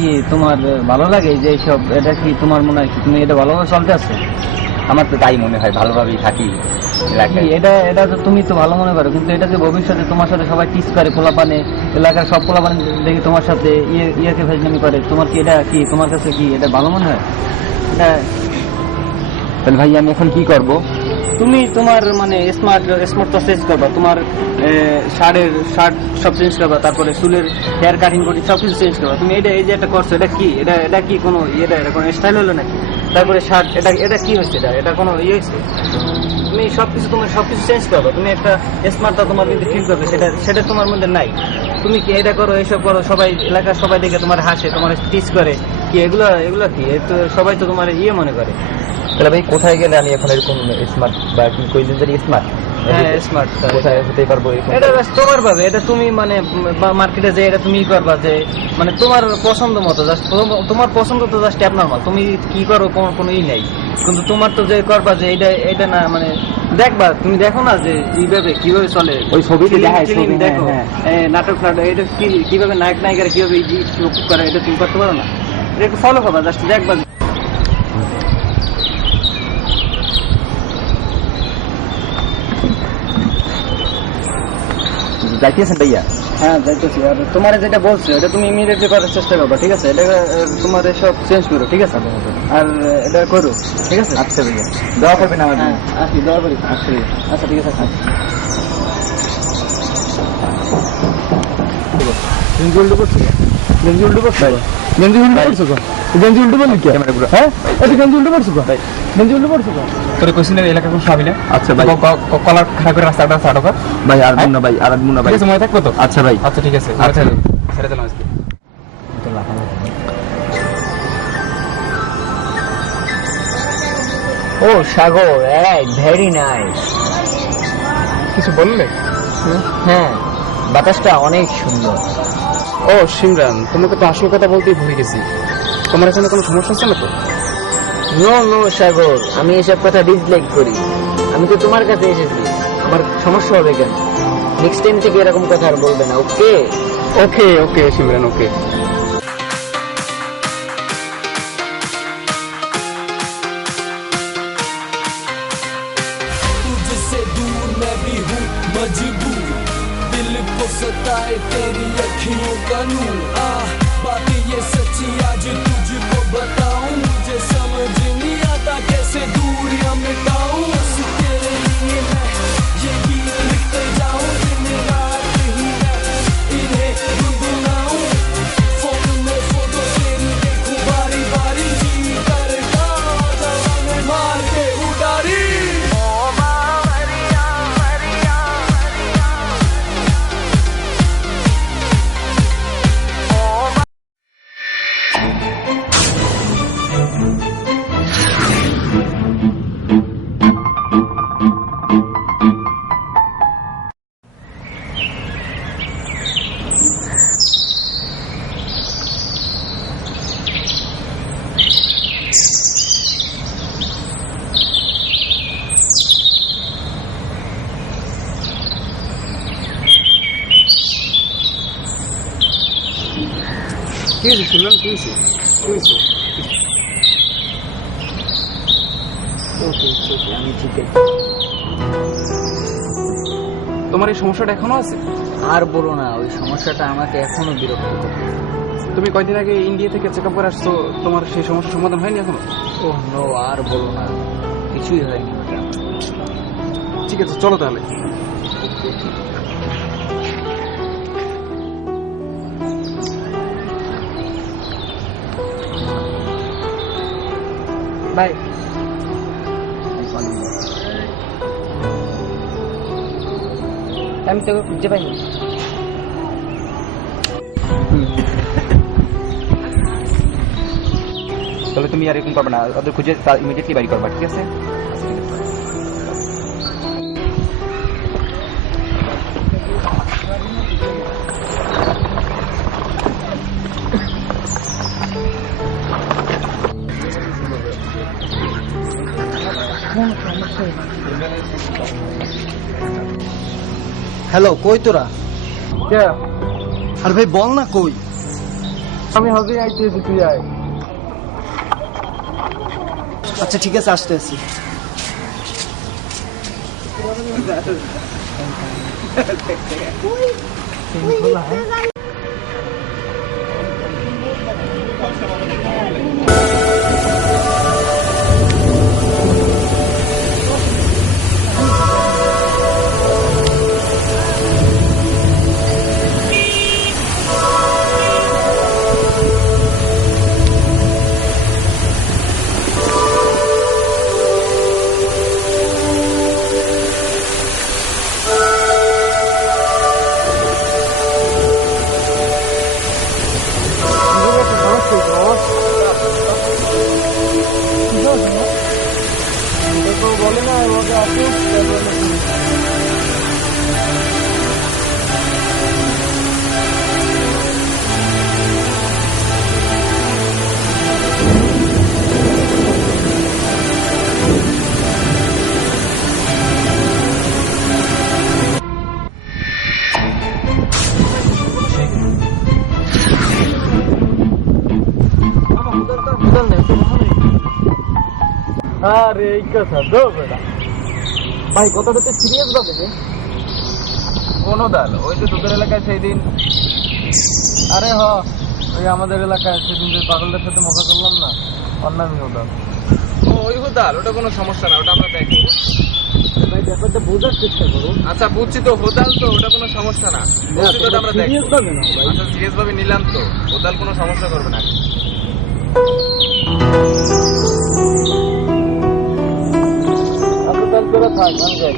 কি তোমার ভালো লাগে যে এইসব? এটা কি তোমার মনে হয় কি তুমি এটা ভালোভাবে চলতে আছো? আমার তো তাই মনে হয়, ভালোভাবেই থাকি এলাকায়। এটা তো তুমি তো ভালো মনে করো, কিন্তু এটা যে ভবিষ্যতে তোমার সাথে সবাই টিস করে, পোলাপানে এলাকার সব পোলাপানে দেখি তোমার সাথে ইয়েকে ফেজলামি করে, তোমার কি এটা কি তোমার কাছে কি এটা ভালো মনে হয়? এটা তাহলে ভাই আমি এখন কি করব? তুমি তোমার মানে স্মার্ট চেঞ্জ করবা, তোমার শার্ট সব চেঞ্জ করবা, তারপরে চুলের হেয়ার কাটিং করি সব কিছু চেঞ্জ করবা। তুমি এটা এই যে একটা করছো, এটা কি এটা কি কোনো এটা কোনো স্টাইল হলো নাকি? তারপরে শার্ট এটা কি হচ্ছে? এটা কোনো ইয়ে হচ্ছে? তুমি তোমার সবকিছু চেঞ্জ করবা, তুমি একটা স্মার্টটা তোমার কিন্তু ফিল করবে, সেটা তোমার মধ্যে নাই। তুমি কি এটা করো, এইসব করো, সবাই এলাকার সবাই দেখে তোমার হাসে, তোমার টিচ করে, কি এগুলো কি সবাই তো তোমার ইয়ে মনে করে। তাহলে ভাই কোথায় গেলে আমি এখন এরকম স্মার্ট বা কি কইলেন যে স্মার্ট? হ্যাঁ স্মার্ট কোথায় হতে পারবো এরকম? এটা তোমার ভাবে, এটা তুমি মানে মার্কেটে যে এটা তুমি করবা, যে মানে তোমার পছন্দ মতো, তোমার পছন্দ তো জাস্ট অ্যাবনরমাল, তুমি কি করো কোনো ই নাই, কিন্তু তোমার তো যে করবা যে এটা না মানে দেখবা, তুমি দেখো না যে কিভাবে চলে ওই ছবিতে দেখায়, দেখো নাটক এটা কিভাবে নায়ক নায়িকারা কিভাবে করে, এটা তুমি করতে পারো না? এটা একটু ফলো করবা, জাস্ট দেখবা। যাইতেছেন ভাইয়া? হ্যাঁ যাইতেছি। আর তোমার যেটা বলছো এটা তুমি ইমিডিয়েটলি করার চেষ্টা করবা, ঠিক আছে? এটা তোমার সব চেঞ্জ করো, ঠিক আছে? আর এটা করো, ঠিক আছে? আচ্ছা ভাইয়া, দোয়া করবেন আমার জন্য। আসি, দোয়া করি। আচ্ছা ঠিক আছে। গেঞ্জি উল্টো করছো? গেঞ্জি উল্টো করছো? গেঞ্জি উল্টো করছো? গেঞ্জি উল্টো বললি কি? হ্যাঁ এটা গেঞ্জি উল্টো করছো? গেঞ্জি উল্টো করছো? তোর কোশ্চেন এলাকা কোন সাবিলে? আচ্ছা ভাই, কলার খাড়া করে রাস্তাটা ছাড়ো কর ভাই। আর মুন্না ভাই, আর মুন্না ভাই, ঠিক আছে? মনে থাকবো তো? আচ্ছা ভাই, আচ্ছা ঠিক আছে। আচ্ছা ছেড়ে দিলাম আজকে। ও সাগর, ভেরি নাইস। কিছু বললে? হ্যাঁ, বাতাসটা অনেক সুন্দর। ও সিমরান, তোমাকে তো আসল কথা বলতেই ভুলে গেছি। তোমার এখানে কোনো সমস্যা হচ্ছে না তো? নো সাগর, আমি এসব কথা ডিসলাইক করি। আমি তো তোমার কাছে এসেছি, আমার সমস্যা হবে কেন? নেক্সট টাইম থেকে এরকম কথা আর বলবে না, ওকে? ওকে ওকে সিমরান, ওকে। दिल को सताए तेरी अखियों का नूर, बातें ये सच्ची आज तुझको बताऊं, मुझे समझ नहीं आता कैसे दूरियां मिटाऊं। बस तेरे लिए मैं ये गीत लिखते जाऊं, दिन रात ही मैं इन्हें गुनगुनाऊं। फोन में फोटो तेरी देखूं बारी बारी, जी करता जवा में मार के उडारी। কি হয়েছে সিমরান? কি হয়েছে? আমি ঠিক আছে। তোমার এই সমস্যাটা এখনো আছে? আর বলো না, ওই সমস্যাটা আমাকে এখনো বিরক্ত করে। তুমি কয়দিন আগে ইন্ডিয়া থেকে চেক আপ করে আসছো, তোমার সেই সমস্যার সমাধান হয়নি এখনো? ও নো, আর বলো না, কিছুই হয়নি। ঠিক আছে, চলো তাহলে। বাই। আমি তোকে খুঁজে পাইনি। তাহলে তুমি আর এরকম করবে না, ওদের খুঁজে ইমিডিয়েটলি বাড়ি করবা, ঠিক আছে? হ্যালো, কই তোরা? কে? আর ভাই বল না কই? আমি হবে আইতেছি, তুই আয়। আচ্ছা ঠিক আছে, আসতেছি। বলে না ওকে আসুক, আরে এই কথা দো বেটা। ভাই কথাটা তো সিরিয়াস ভাবে রে। কোন দাল? ওই যে তোদের এলাকায় সেই দিন, আরে হ, ওই আমাদের এলাকায় সেদিন যে পাগলদের সাথে মজা করলাম না, ওর নামই ওটা। ওই হোদাল, ওটা কোনো সমস্যা না, ওটা আমরা দেখবো। ভাই ব্যাপারটা বোঝার চেষ্টা করো। আচ্ছা বুঝছি তো, হোদাল তো ওটা কোনো সমস্যা না, বলছি তো ওটা আমরা দেখবো। সিরিয়াস ভাবে না ভাই। আচ্ছা সিরিয়াস ভাবে নিলাম তো, হোদাল কোনো সমস্যা করবে না। আচ্ছা তাহলে তোরা থাক, আমি যাই।